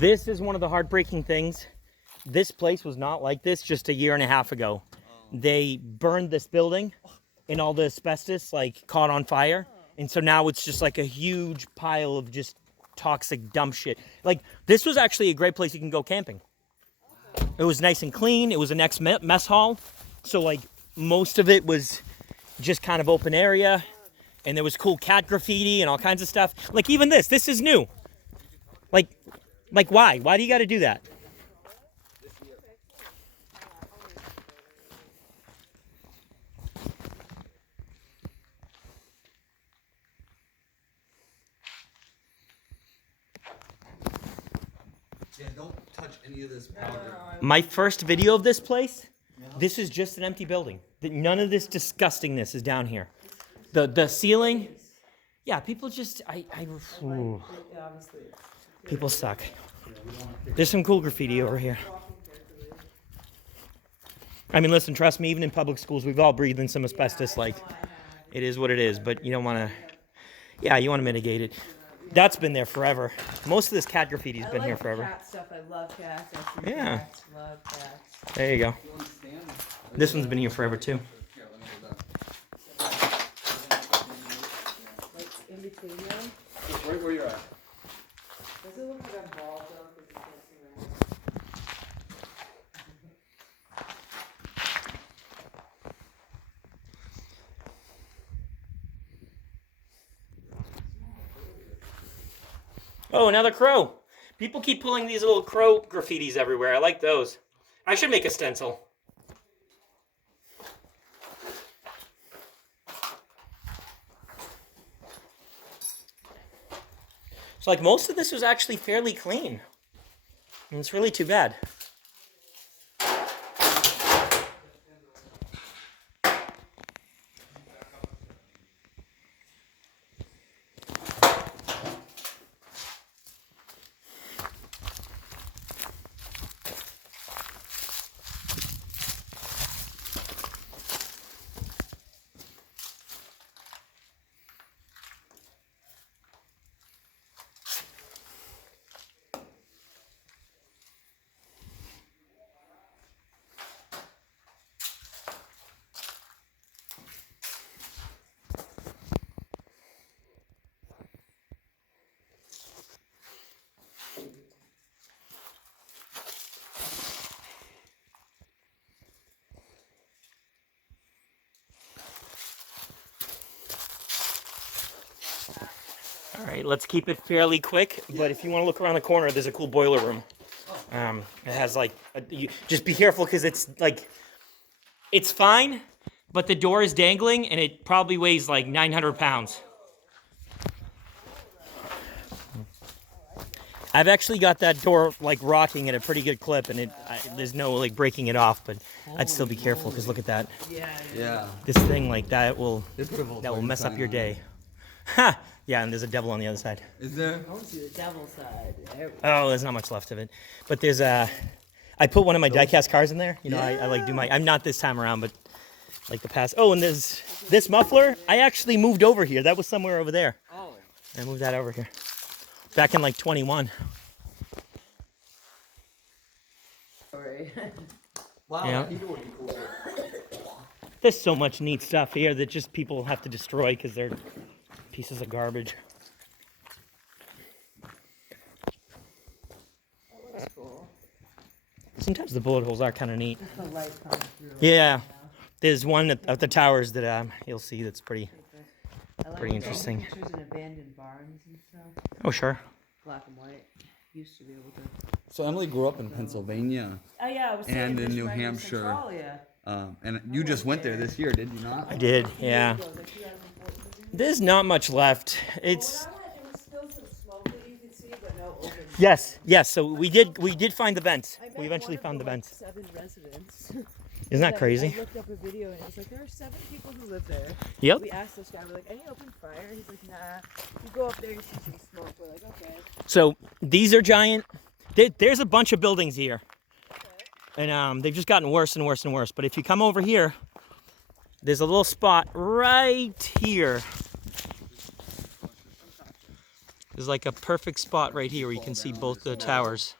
This is one of the heartbreaking things. This place was not like this just a year and a half ago. They burned this building and all the asbestos like caught on fire. And so now it's just like a huge pile of just toxic dump shit. Like this was actually a great place you can go camping. It was nice and clean. It was an ex-mess hall. So like most of it was just kind of open area. And there was cool cat graffiti and all kinds of stuff. Like even this is new. Like why? Why do you got to do that? Yeah, don't touch any of this powder. My first video of this place, this is just an empty building. None of this disgustingness is down here. The ceiling, yeah, people just, ooh. People suck. There's some cool graffiti over here. I mean, listen, trust me, even in public schools, we've all breathed in some asbestos. Like, it is what it is, but you don't want to, yeah, you want to mitigate it. That's been there forever. Most of this cat graffiti's been here forever. Cat stuff. I love cats. Yeah. Cats, love cats. There you go. This one's been here forever too. Like in between them. Just right where you're at. Does it look like I'm bald though? Because you can't see my hair. Oh, another crow. People keep pulling these little crow graffitis everywhere. I like those. I should make a stencil. So like most of this was actually fairly clean. And it's really too bad. All right, let's keep it fairly quick. But if you want to look around the corner, there's a cool boiler room. It has like, just be careful because it's like, it's fine, but the door is dangling and it probably weighs like 900 pounds. I've actually got that door like rocking at a pretty good clip, and there's no like breaking it off, but I'd still be careful because look at that. Yeah. This thing like that will mess up your day. Ha! Yeah, and there's a devil on the other side. Is there? I want to see the devil side. Oh, there's not much left of it. But there's I put one of my diecast cars in there. You know, I like do I'm not this time around, but like the past. Oh, and there's this muffler. I actually moved over here. That was somewhere over there. Oh. I moved that over here. Back in like 21. Sorry. Wow. Yeah. You know what you cool. There's so much neat stuff here that just people have to destroy because they're pieces of garbage. That looks cool. Sometimes the bullet holes are kind of neat. The light comes through. Yeah. There's one at the towers that you'll see that's pretty I like Pretty those interesting. Pictures in abandoned barns and stuff. Oh, sure. Black and white. Used to be able to. So Emily grew up in Pennsylvania, Oh yeah, I was saying. And in Fish New Run to Hampshire. Centralia. and you just went there this year, did you not? I did, yeah. It was like 2014. There's not much left. It's Well, there was still some smoke that you could see, but no open. yes. So we did find the vents. I met We eventually one found the of like vents. 7 residents. Isn't that I crazy? looked up a video and it was like there are 7 people who live there. Yep. We asked this guy, we're like, any open fire? He's like, nah. You go up there, you see some smoke. We're like, okay. So these are giant. There's a bunch of buildings here, and they've just gotten worse and worse and worse. But if you come over here, there's a little spot right here. There's like a perfect spot right here where you can see both the towers.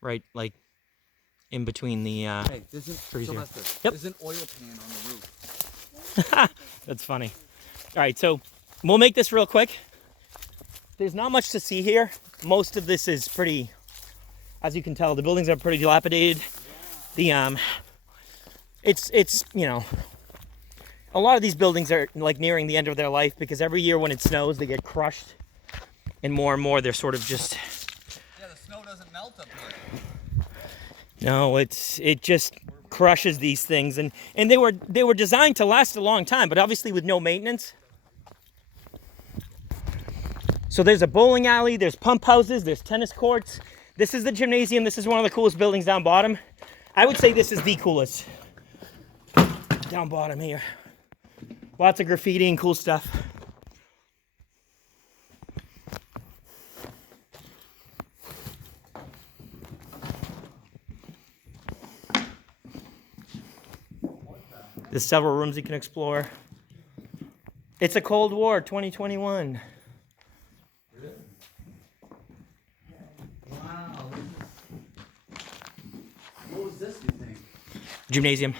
Right, like in between the. Hey, there's an, trees here. Sylvester, Yep. there's an oil pan on the roof. That's funny. All right, so we'll make this real quick. There's not much to see here. Most of this is pretty, as you can tell, the buildings are pretty dilapidated. The it's you know, a lot of these buildings are like nearing the end of their life because every year when it snows they get crushed, and more they're sort of just. Yeah, the snow doesn't melt up here. No, it just crushes these things, and they were designed to last a long time, but obviously with no maintenance. So there's a bowling alley, there's pump houses, there's tennis courts. This is the gymnasium. This is one of the coolest buildings down bottom. I would say this is the coolest. Down bottom here. Lots of graffiti and cool stuff. There's several rooms you can explore. It's a Cold War 2021. Wow. What was this, you think? Gymnasium.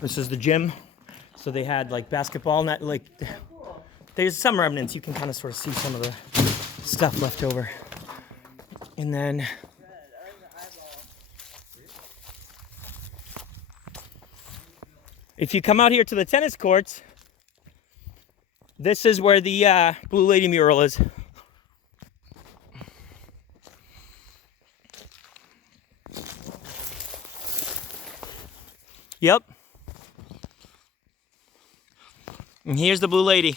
This is the gym. So they had like basketball net, like there's some remnants. You can kind of sort of see some of the stuff left over. And then if you come out here to the tennis courts, this is where the Blue Lady mural is. Yep. And here's the Blue Lady.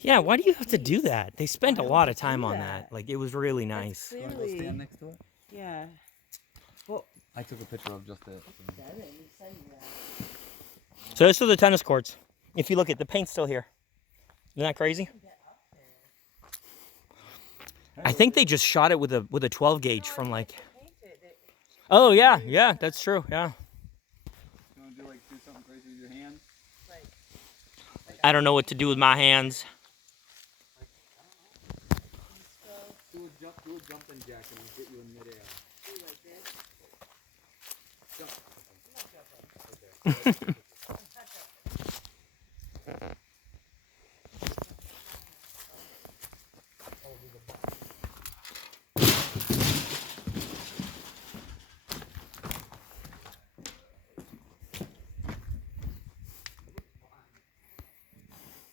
Yeah, why do you have to do that? They spent a lot of time on that. Like, it was really nice. You want to go stand next to it? Yeah. I took a picture of just it. So this is the tennis courts. If you look at the paint's still here. Isn't that crazy? I think they just shot it with a 12 gauge from like. Oh yeah, that's true. Yeah. You want to do something crazy with your hands? I don't know what to do with my hands. Do a jumping jack and we'll get you in midair.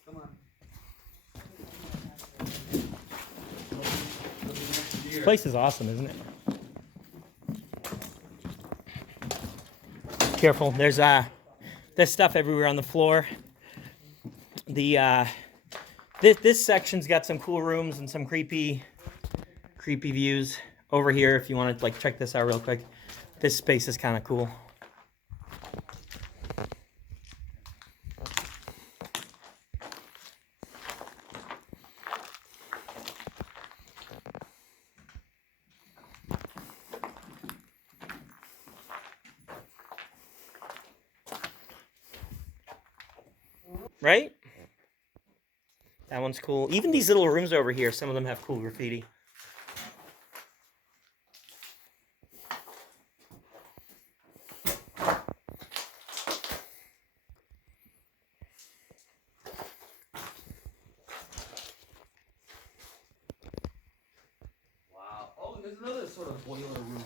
Come on. This place is awesome, isn't it? Careful, there's stuff everywhere on the floor. This section's got some cool rooms and some creepy views. Over here, if you want to like check this out real quick, this space is kind of cool. Right? That one's cool. Even these little rooms over here, some of them have cool graffiti. Wow. Oh, there's another sort of boiler room.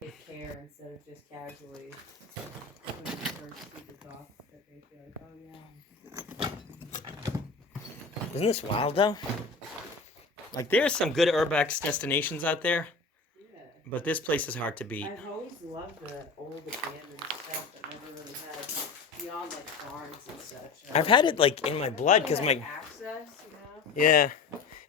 Take care instead of just casually when you first see the doc that they feel like, oh yeah. Isn't this wild though? Like there's some good urbex destinations out there, Yeah. but this place is hard to beat. I've always loved the old abandoned stuff that never really had beyond like farms and such. I've had it like in my blood because my access, you know. yeah.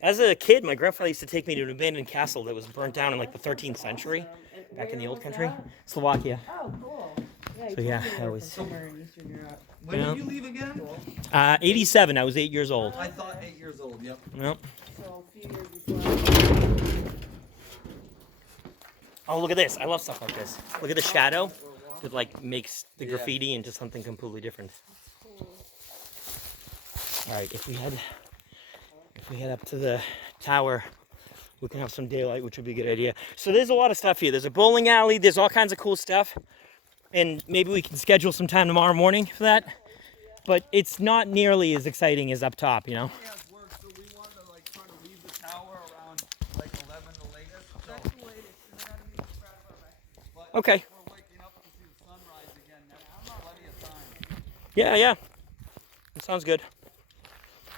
As a kid, my grandfather used to take me to an abandoned castle that was burnt down in like the 13th century, And back in the where old was country, that? Slovakia. Oh, cool. Yeah, you So, yeah, told me you that were was- from somewhere in Eastern Europe. When Yeah. did you leave again? Cool. 87. I was 8 years old. I thought 8 years old. Yep. Yep. So a few years before. Oh, look at this. I love stuff like this. Look at the shadow that like makes the graffiti into something completely different. All right, if we head up to the tower, we can have some daylight, which would be a good idea. So there's a lot of stuff here. There's a bowling alley. There's all kinds of cool stuff. And maybe we can schedule some time tomorrow morning for that. But it's not nearly as exciting as up top, you know? Yes, work. So we wanted to like try to leave the tower around like 11 the latest. So, That's the latest, and I gotta be proud of our record. but Okay. if we're waking up to see the sunrise again. That's plenty of time. Yeah, yeah. That sounds good.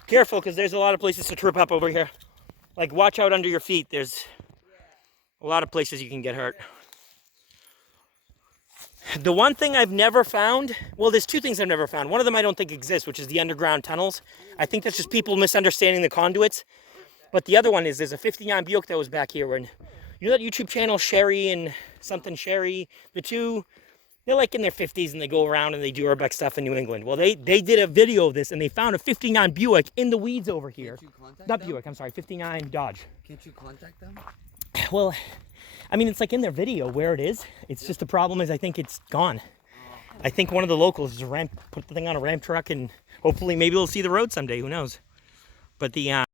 Careful, because there's a lot of places to trip up over here. Like, watch out under your feet. There's a lot of places you can get hurt. The one thing I've never found, well, there's two things I've never found. One of them I don't think exists, which is the underground tunnels. I think that's just people misunderstanding the conduits. But the other one is there's a 59 Buick that was back here. And you know that YouTube channel, Sherry and something Sherry? The two, they're like in their 50s and they go around and they do urbex stuff in New England. Well, they did a video of this and they found a 59 Buick in the weeds over here. Can't you contact Not them? Buick, I'm sorry, 59 Dodge. Can't you contact them? Well, I mean, it's like in their video where it is. It's just the problem is I think it's gone. I think one of the locals just put the thing on a ramp truck and hopefully maybe we'll see the road someday. Who knows? But the